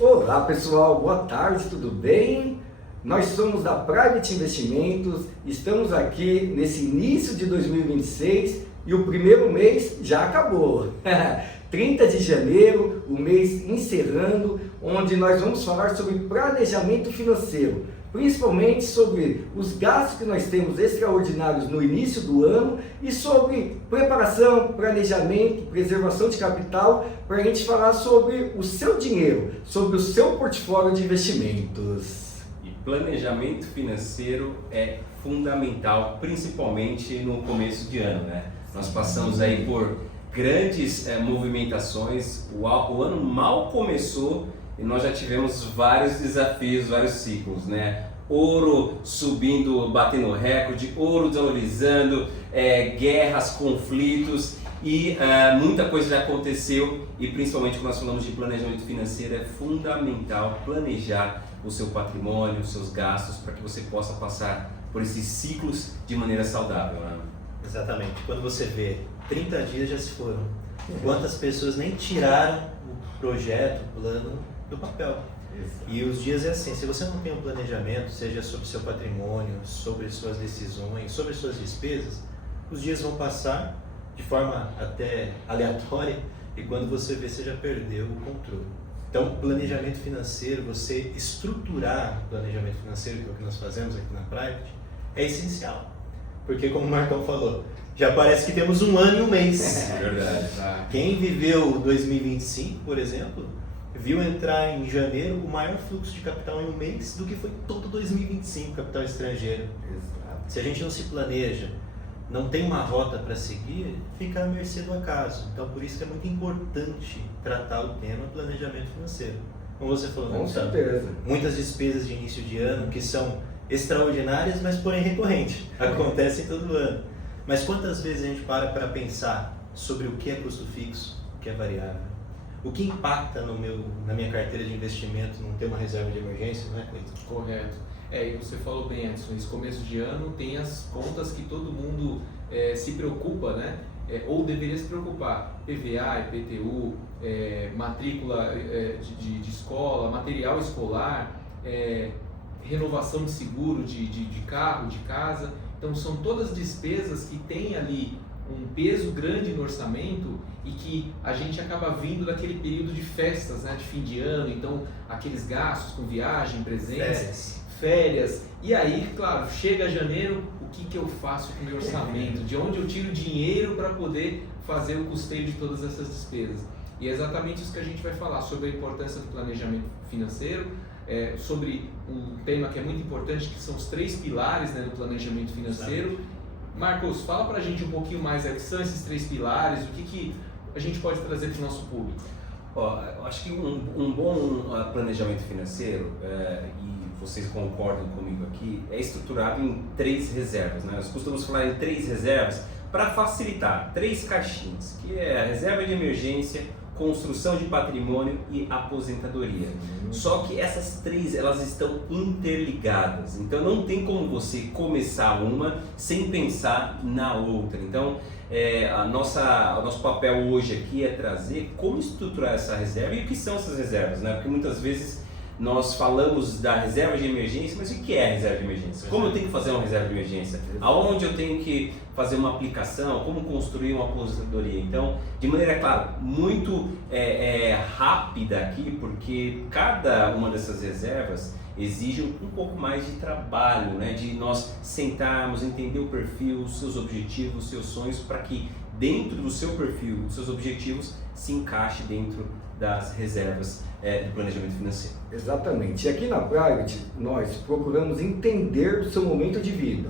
Olá pessoal, boa tarde, tudo bem? Nós somos da Private Investimentos, estamos aqui nesse início de 2026 e o primeiro mês já acabou. 30 de janeiro, o mês encerrando, onde nós vamos falar sobre planejamento financeiro, principalmente sobre os gastos que nós temos extraordinários no início do ano e sobre preparação, planejamento, preservação de capital, para a gente falar sobre o seu dinheiro, sobre o seu portfólio de investimentos. E planejamento financeiro é fundamental, principalmente no começo de ano, né? Nós passamos aí por grandes movimentações, o ano mal começou e nós já tivemos vários desafios, vários ciclos, né? Ouro subindo, batendo recorde, ouro desvalorizando, guerras, conflitos e muita coisa já aconteceu e principalmente quando nós falamos de planejamento financeiro é fundamental planejar o seu patrimônio, os seus gastos para que você possa passar por esses ciclos de maneira saudável, né? Exatamente. Quando você vê 30 dias já se foram. Quantas pessoas nem tiraram o projeto, o plano do papel. E os dias é assim, se você não tem um planejamento, seja sobre seu patrimônio, sobre suas decisões, sobre suas despesas, os dias vão passar de forma até aleatória e quando você vê, você já perdeu o controle. Então, planejamento financeiro, você estruturar o planejamento financeiro, que é o que nós fazemos aqui na Private, é essencial. Porque como o Marcão falou, já parece que temos um ano e um mês. É verdade. Quem viveu 2025, por exemplo, viu entrar em janeiro o maior fluxo de capital em um mês do que foi todo 2025, capital estrangeiro. Exato. Se a gente não se planeja, não tem uma rota para seguir, fica à mercê do acaso. Então, por isso que é muito importante tratar o tema planejamento financeiro. Como você falou, Com certeza. muitas despesas de início de ano que são extraordinárias, mas porém recorrentes. Acontecem todo ano. Mas quantas vezes a gente para pensar sobre o que é custo fixo, o que é variável? O que impacta na minha carteira de investimento não ter uma reserva de emergência, não é, Cleiton? Correto. E você falou bem, Edson, esse começo de ano tem as contas que todo mundo se preocupa, né? Ou deveria se preocupar, PVA, IPTU, matrícula de escola, material escolar, renovação de seguro de carro, de casa. Então são todas despesas que têm ali um peso grande no orçamento e que a gente acaba vindo daquele período de festas, né, de fim de ano, então aqueles gastos com viagem, presentes, férias. E aí, claro, chega janeiro, o que eu faço com o meu orçamento? De onde eu tiro dinheiro para poder fazer o custeio de todas essas despesas? E é exatamente isso que a gente vai falar, sobre a importância do planejamento financeiro, sobre um tema que é muito importante, que são os 3 pilares, né, do planejamento financeiro. Marcos, fala pra gente um pouquinho mais, o que são esses 3 pilares, o que a gente pode trazer para o nosso público? Eu acho que um bom planejamento financeiro, e vocês concordam comigo aqui, é estruturado em 3 reservas, né? Nós costumamos falar em 3 reservas para facilitar, 3 caixinhas, que é a reserva de emergência, construção de patrimônio e aposentadoria. Só que essas 3, elas estão interligadas, então não tem como você começar uma sem pensar na outra. Então, o nosso papel hoje aqui é trazer como estruturar essa reserva e o que são essas reservas, né? Porque muitas vezes nós falamos da reserva de emergência, mas o que é a reserva de emergência? Como eu tenho que fazer uma reserva de emergência? Aonde eu tenho que fazer uma aplicação? Como construir uma aposentadoria? Então, de maneira, claro, muito rápida aqui, porque cada uma dessas reservas exige um pouco mais de trabalho, né? De nós sentarmos, entender o perfil, os seus objetivos, os seus sonhos, para que dentro do seu perfil, dos seus objetivos, se encaixe dentro das reservas do planejamento financeiro. Exatamente. E aqui na Private, nós procuramos entender o seu momento de vida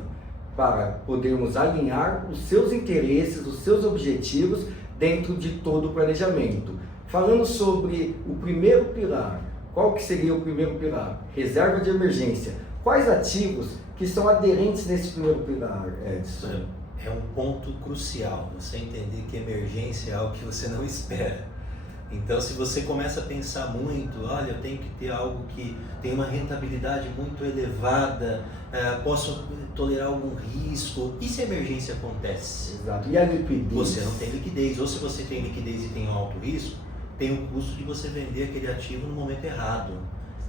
para podermos alinhar os seus interesses, os seus objetivos dentro de todo o planejamento. Falando sobre o primeiro pilar, qual que seria o primeiro pilar? Reserva de emergência. Quais ativos que são aderentes nesse primeiro pilar, Edson? É um ponto crucial, você entender que emergência é algo que você não espera. Então, se você começa a pensar muito, olha, eu tenho que ter algo que tem uma rentabilidade muito elevada, posso tolerar algum risco, e se a emergência acontece? Exato. E a liquidez? Você não tem liquidez, ou se você tem liquidez e tem um alto risco, tem o custo de você vender aquele ativo no momento errado.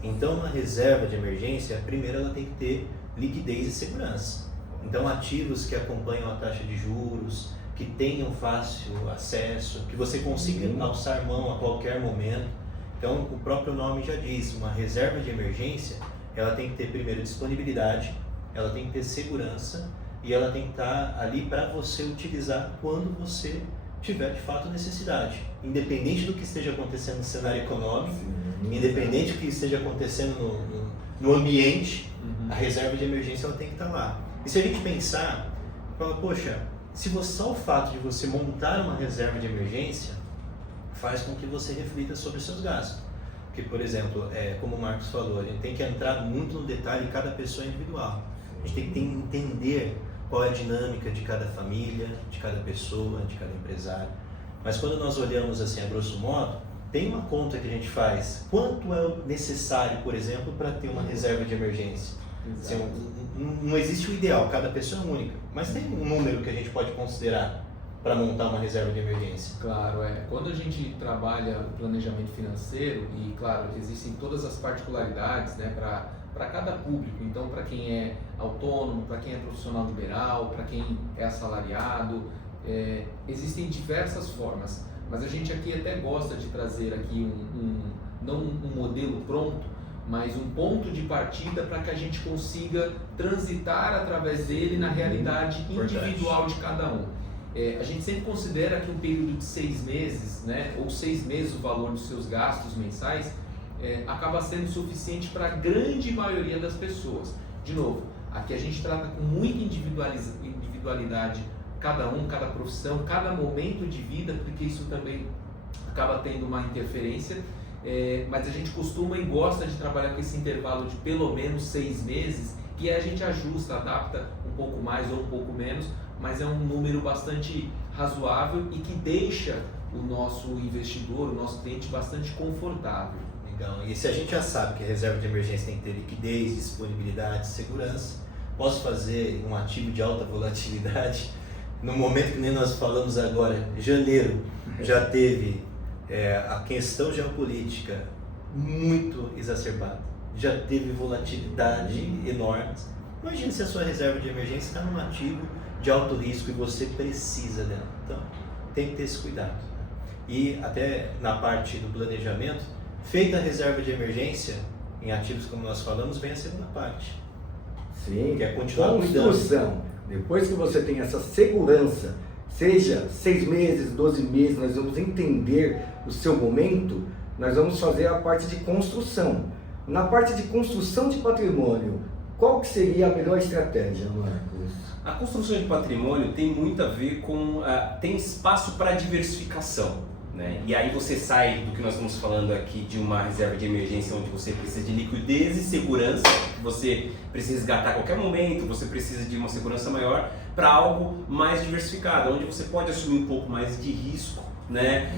Então, uma reserva de emergência, primeiro ela tem que ter liquidez e segurança. Então, ativos que acompanham a taxa de juros, que tenham fácil acesso, que você consiga alçar mão a qualquer momento. Então, o próprio nome já diz, uma reserva de emergência, ela tem que ter primeiro disponibilidade, ela tem que ter segurança e ela tem que estar ali para você utilizar quando você tiver de fato necessidade. Independente do que esteja acontecendo no cenário econômico, independente do que esteja acontecendo no ambiente, a reserva de emergência ela tem que estar lá. E se a gente pensar, fala, poxa, se só o fato de você montar uma reserva de emergência faz com que você reflita sobre os seus gastos. Porque, por exemplo, como o Marcos falou, a gente tem que entrar muito no detalhe de cada pessoa individual. A gente tem que entender qual é a dinâmica de cada família, de cada pessoa, de cada empresário. Mas quando nós olhamos assim, a grosso modo, tem uma conta que a gente faz. Quanto é necessário, por exemplo, para ter uma reserva de emergência? Assim, não existe o ideal, cada pessoa é única. Mas tem um número que a gente pode considerar para montar uma reserva de emergência? Claro, quando a gente trabalha o planejamento financeiro, e claro, existem todas as particularidades, né, para cada público, então para quem é autônomo, para quem é profissional liberal, para quem é assalariado, existem diversas formas, mas a gente aqui até gosta de trazer aqui não um modelo pronto, mas um ponto de partida para que a gente consiga transitar através dele na realidade individual de cada um. A gente sempre considera que um período de 6 meses, né, ou 6 meses o valor dos seus gastos mensais, acaba sendo suficiente para a grande maioria das pessoas. De novo, aqui a gente trata com muita individualidade, cada profissão, cada momento de vida, porque isso também acaba tendo uma interferência, mas a gente costuma e gosta de trabalhar com esse intervalo de pelo menos 6 meses, que a gente ajusta, adapta um pouco mais ou um pouco menos, mas é um número bastante razoável e que deixa o nosso investidor, o nosso cliente bastante confortável. Legal. E se a gente já sabe que a reserva de emergência tem que ter liquidez, disponibilidade, segurança, posso fazer um ativo de alta volatilidade? No momento que nem nós falamos agora, janeiro, já teve a questão geopolítica muito exacerbada, já teve volatilidade enorme. Imagina se a sua reserva de emergência está num ativo de alto risco e você precisa dela. Então, tem que ter esse cuidado. E até na parte do planejamento, feita a reserva de emergência, em ativos como nós falamos, vem a segunda parte. Sim, que é continuar construção. Depois que você tem essa segurança, seja 6 meses, 12 meses, nós vamos entender o seu momento, nós vamos fazer a parte de construção. Na parte de construção de patrimônio, qual que seria a melhor estratégia, Marcos? A construção de patrimônio tem muito a ver com... tem espaço para diversificação, né? E aí você sai do que nós estamos falando aqui de uma reserva de emergência onde você precisa de liquidez e segurança, você precisa resgatar a qualquer momento, você precisa de uma segurança maior, para algo mais diversificado, onde você pode assumir um pouco mais de risco, né?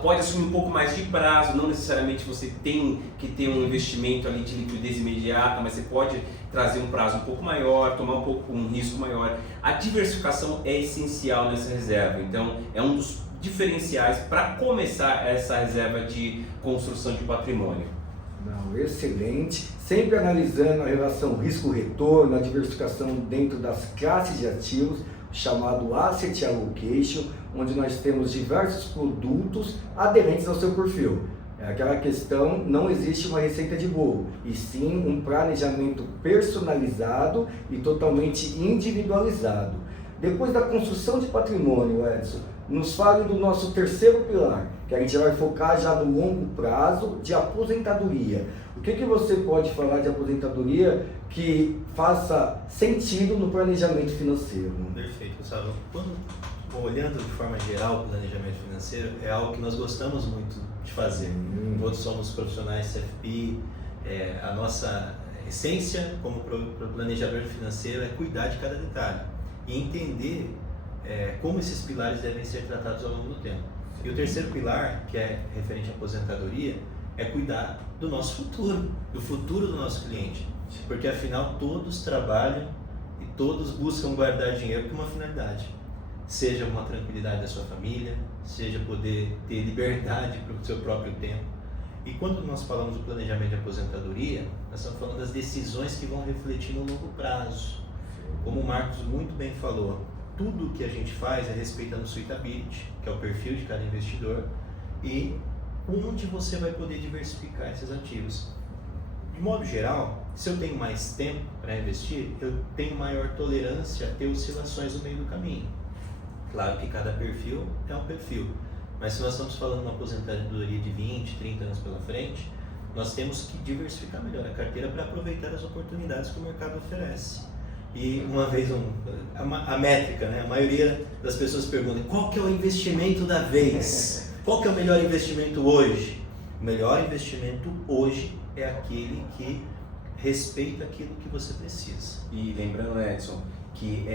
Pode assumir um pouco mais de prazo, não necessariamente você tem que ter um investimento ali de liquidez imediata, mas você pode trazer um prazo um pouco maior, tomar um risco maior. A diversificação é essencial nessa reserva, então é um dos diferenciais para começar essa reserva de construção de patrimônio. Não, excelente. Sempre analisando a relação risco-retorno, a diversificação dentro das classes de ativos, chamado Asset Allocation, onde nós temos diversos produtos aderentes ao seu perfil. É aquela questão, não existe uma receita de bolo, e sim um planejamento personalizado e totalmente individualizado. Depois da construção de patrimônio, Edson, nos fale do nosso terceiro pilar, que a gente vai focar já no longo prazo de aposentadoria. O que você pode falar de aposentadoria que faça sentido no planejamento financeiro? Perfeito, Gustavo. Olhando de forma geral o planejamento financeiro, é algo que nós gostamos muito de fazer. Todos somos profissionais CFP, a nossa essência como planejador financeiro é cuidar de cada detalhe e entender como esses pilares devem ser tratados ao longo do tempo. E o terceiro pilar, que é referente à aposentadoria, é cuidar do nosso futuro, do futuro do nosso cliente. Porque afinal todos trabalham e todos buscam guardar dinheiro com uma finalidade. seja uma tranquilidade da sua família, seja poder ter liberdade para o seu próprio tempo. E quando nós falamos do planejamento de aposentadoria, nós estamos falando das decisões que vão refletir no longo prazo. Como o Marcos muito bem falou, tudo que a gente faz é respeitando o suitability, que é o perfil de cada investidor, e onde você vai poder diversificar esses ativos. De modo geral, se eu tenho mais tempo para investir, eu tenho maior tolerância a ter oscilações no meio do caminho. Claro que cada perfil é um perfil, mas se nós estamos falando de uma aposentadoria de 20, 30 anos pela frente, nós temos que diversificar melhor a carteira para aproveitar as oportunidades que o mercado oferece. E uma vez, a métrica, né? A maioria das pessoas perguntam, qual que é o investimento da vez? Qual que é o melhor investimento hoje? O melhor investimento hoje é aquele que respeita aquilo que você precisa. E lembrando, Edson, que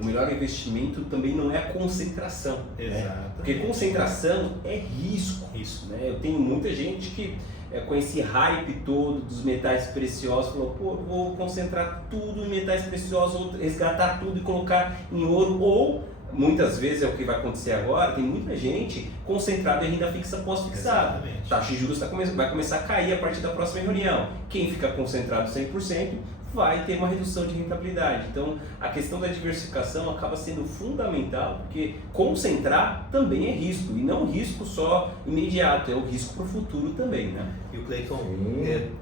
o melhor investimento também não é a concentração. Exato. Né? Porque concentração é risco. Né? Eu tenho muita gente que com esse hype todo dos metais preciosos falou, pô, vou concentrar tudo em metais preciosos, ou resgatar tudo e colocar em ouro, ou muitas vezes é o que vai acontecer agora, tem muita gente concentrada em renda fixa pós-fixada. Taxa de juros vai começar a cair a partir da próxima reunião. Quem fica concentrado 100% vai ter uma redução de rentabilidade. Então, a questão da diversificação acaba sendo fundamental, porque concentrar também é risco, e não risco só imediato, é o risco para o futuro também, né? E o Cleiton,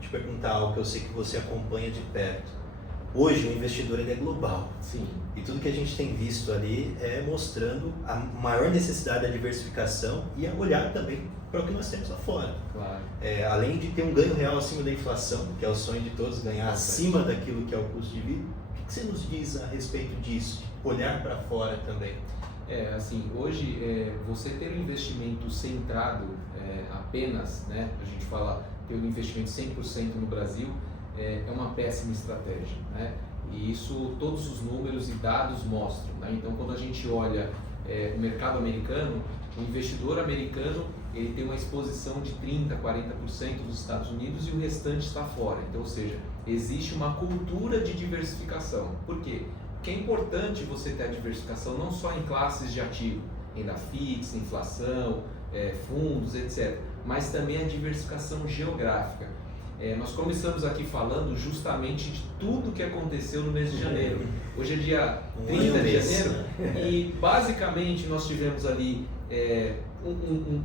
te perguntar algo que eu sei que você acompanha de perto. Hoje o investidor ele é global. Sim. E tudo que a gente tem visto ali é mostrando a maior necessidade da diversificação e a olhar também para o que nós temos lá fora. Claro. Além de ter um ganho real acima da inflação, que é o sonho de todos, ganhar acima daquilo que é o custo de vida, o que você nos diz a respeito disso? Olhar para fora também. Assim, hoje você ter um investimento centrado apenas, né, a gente fala ter um investimento 100% no Brasil, é uma péssima estratégia, né? E isso todos os números e dados mostram, né? Então, quando a gente olha o mercado americano, o investidor americano ele tem uma exposição de 30%, 40% dos Estados Unidos e o restante está fora. Então, ou seja, existe uma cultura de diversificação. Por quê? Porque é importante você ter a diversificação não só em classes de ativo, renda fixa, inflação, fundos, etc., mas também a diversificação geográfica. Nós começamos aqui falando justamente de tudo que aconteceu no mês de janeiro. Hoje é dia 30 de janeiro e basicamente nós tivemos ali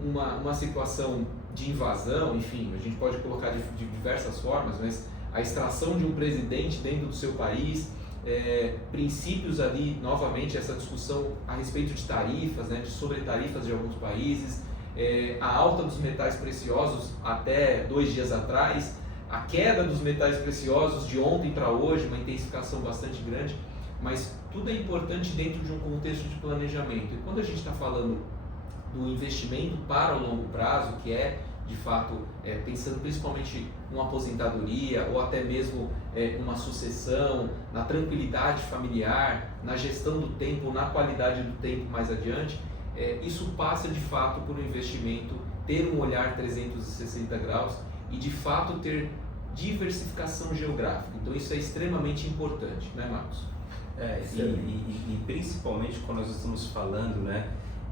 uma situação de invasão, enfim, a gente pode colocar de diversas formas, mas a extração de um presidente dentro do seu país, princípios ali, novamente, essa discussão a respeito de tarifas, né, de sobretarifas de alguns países, a alta dos metais preciosos até 2 dias atrás, a queda dos metais preciosos de ontem para hoje, uma intensificação bastante grande, mas tudo é importante dentro de um contexto de planejamento. E quando a gente está falando do investimento para o longo prazo, que de fato, pensando principalmente numa aposentadoria ou até mesmo uma sucessão, na tranquilidade familiar, na gestão do tempo, na qualidade do tempo mais adiante, isso passa de fato por um investimento, ter um olhar 360 graus e de fato ter diversificação geográfica. Então isso é extremamente importante, né, Marcos? E principalmente quando nós estamos falando, né,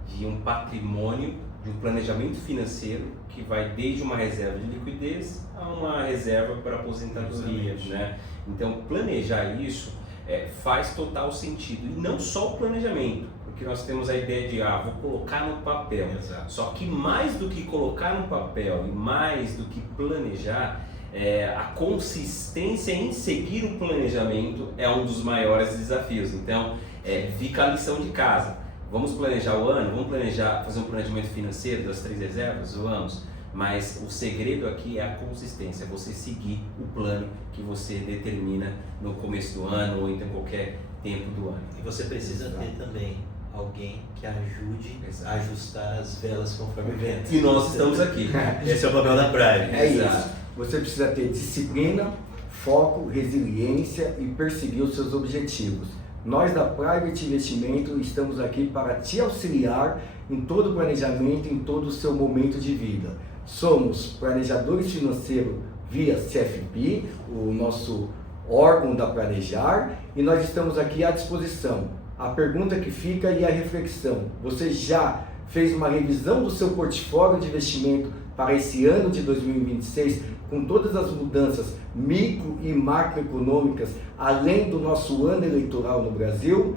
de um patrimônio, de um planejamento financeiro que vai desde uma reserva de liquidez a uma reserva para aposentadoria, né? Então planejar isso faz total sentido, e não só o planejamento, porque nós temos a ideia de vou colocar no papel. Exato. Só que mais do que colocar no papel e mais do que planejar, a consistência em seguir o planejamento é um dos maiores desafios. Então fica a lição de casa. Vamos planejar o ano, vamos fazer um planejamento financeiro das 3 reservas? Vamos. Mas o segredo aqui é a consistência, é você seguir o plano que você determina no começo do ano ou em qualquer tempo do ano. E você precisa ter também alguém que ajude a ajustar as velas conforme o vento. E nós estamos aqui. Esse é o papel da Prime. É isso. Você precisa ter disciplina, foco, resiliência e perseguir os seus objetivos. Nós da Private Investimento estamos aqui para te auxiliar em todo o planejamento, em todo o seu momento de vida. Somos planejadores financeiros via CFP, o nosso órgão da Planejar, e nós estamos aqui à disposição a pergunta que fica e a reflexão: você já fez uma revisão do seu portfólio de investimento para esse ano de 2026, com todas as mudanças micro e macroeconômicas, além do nosso ano eleitoral no Brasil?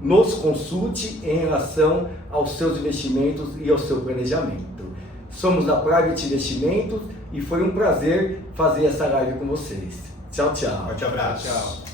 Nos consulte em relação aos seus investimentos e ao seu planejamento. Somos da Private Investimentos e foi um prazer fazer essa live com vocês. Tchau, tchau. Forte abraço. Tchau.